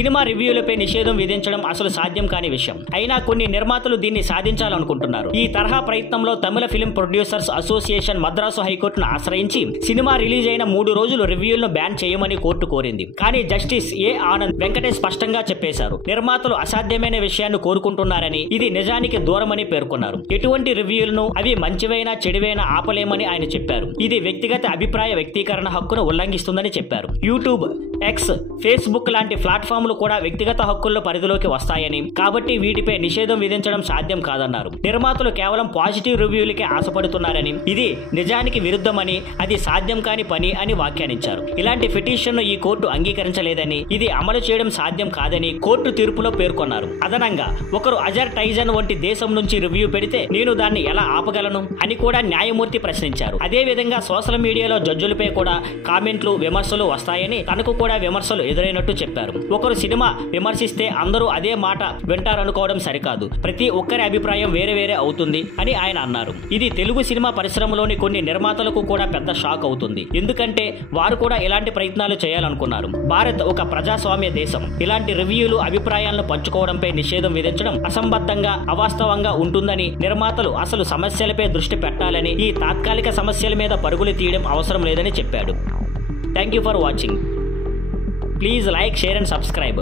Cinema రివ్యూలపై నిషేధం విధించడం అసలు సాధ్యం కాని విషయం. అయినా కొన్ని నిర్మాతలు దీన్ని సాధించాలనుకుంటున్నారు. ఈ తరహా ప్రయత్నంలో తమిళ ఫిల్మ్ ప్రొడ్యూసర్స్ అసోసియేషన్ మద్రాసు హైకోర్టును ఆశ్రయించి సినిమా రిలీజ్ అయిన 3 రోజులు రివ్యూలను బ్యాన్ చేయమని కోర్టు కోరింది. కానీ జస్టిస్ ఏ ఆనంద్ వెంకటేష్ స్పష్టంగా చెప్పేశారు. నిర్మాతలు అసాధ్యమైన విషయాన్ని కోరుకుంటున్నారని, ఇది నిజానికి దూరమని పేర్కొన్నారు. ఎటువంటి రివ్యూలను అవి మంచివైనా చెడువైనా ఆపలేమని ఆయన చెప్పారు. ఇది వ్యక్తిగత అభిప్రాయ వ్యక్తీకరణ హక్కును ఉల్లంఘిస్తుందని చెప్పారు. యూట్యూబ్, ఎక్స్, ఫేస్బుక్ లాంటి ప్లాట్ఫామ్లు కూడా వ్యక్తిగత హక్కుల పరిధిలోకి వస్తాయని, కాబట్టి వీటిపై నిషేధం విధించడం సాధ్యం కాదన్నారు. నిర్మాతలు కేవలం పాజిటివ్ రివ్యూలకే ఆశపడుతున్నారని, ఇది నిజానికి విరుద్ధమని, అది సాధ్యం కాని పని అని వ్యాఖ్యానించారు. ఇలాంటి పిటిషన్ను ఈ కోర్టు అంగీకరించలేదని, ఇది అమలు చేయడం సాధ్యం కాదని కోర్టు తీర్పులో పేర్కొన్నారు. అదనంగా ఒకరు అజర్టైజన్ వంటి దేశం నుంచి రివ్యూ పెడితే నేను దాన్ని ఎలా ఆపగలను అని కూడా న్యాయమూర్తి ప్రశ్నించారు. అదే విధంగా సోషల్ మీడియాలో జడ్జులపై కూడా కామెంట్లు, విమర్శలు వస్తాయని, తనకు కూడా విమర్శలు ఎదురైనట్టు చెప్పారు. ఒకరు సినిమా విమర్శిస్తే అందరూ అదే మాట వింటారనుకోవడం సరికాదు. ప్రతి ఒక్కరి అభిప్రాయం వేరే వేరే అవుతుంది అని ఆయన అన్నారు. ఇది తెలుగు సినిమా పరిశ్రమలోని కొన్ని నిర్మాతలకు కూడా పెద్ద షాక్ అవుతుంది. ఎందుకంటే వారు కూడా ఇలాంటి ప్రయత్నాలు చేయాలనుకున్నారు. భారత్ ఒక ప్రజాస్వామ్య దేశం. ఇలాంటి రివ్యూలు, అభిప్రాయాలను పంచుకోవడంపై నిషేధం విధించడం అసంబద్ధంగా, అవాస్తవంగా ఉంటుందని, నిర్మాతలు అసలు సమస్యలపై దృష్టి పెట్టాలని, ఈ తాత్కాలిక సమస్యల మీద పరుగులు తీయడం అవసరం లేదని చెప్పాడు. Thank you for watching. Please like, share and subscribe.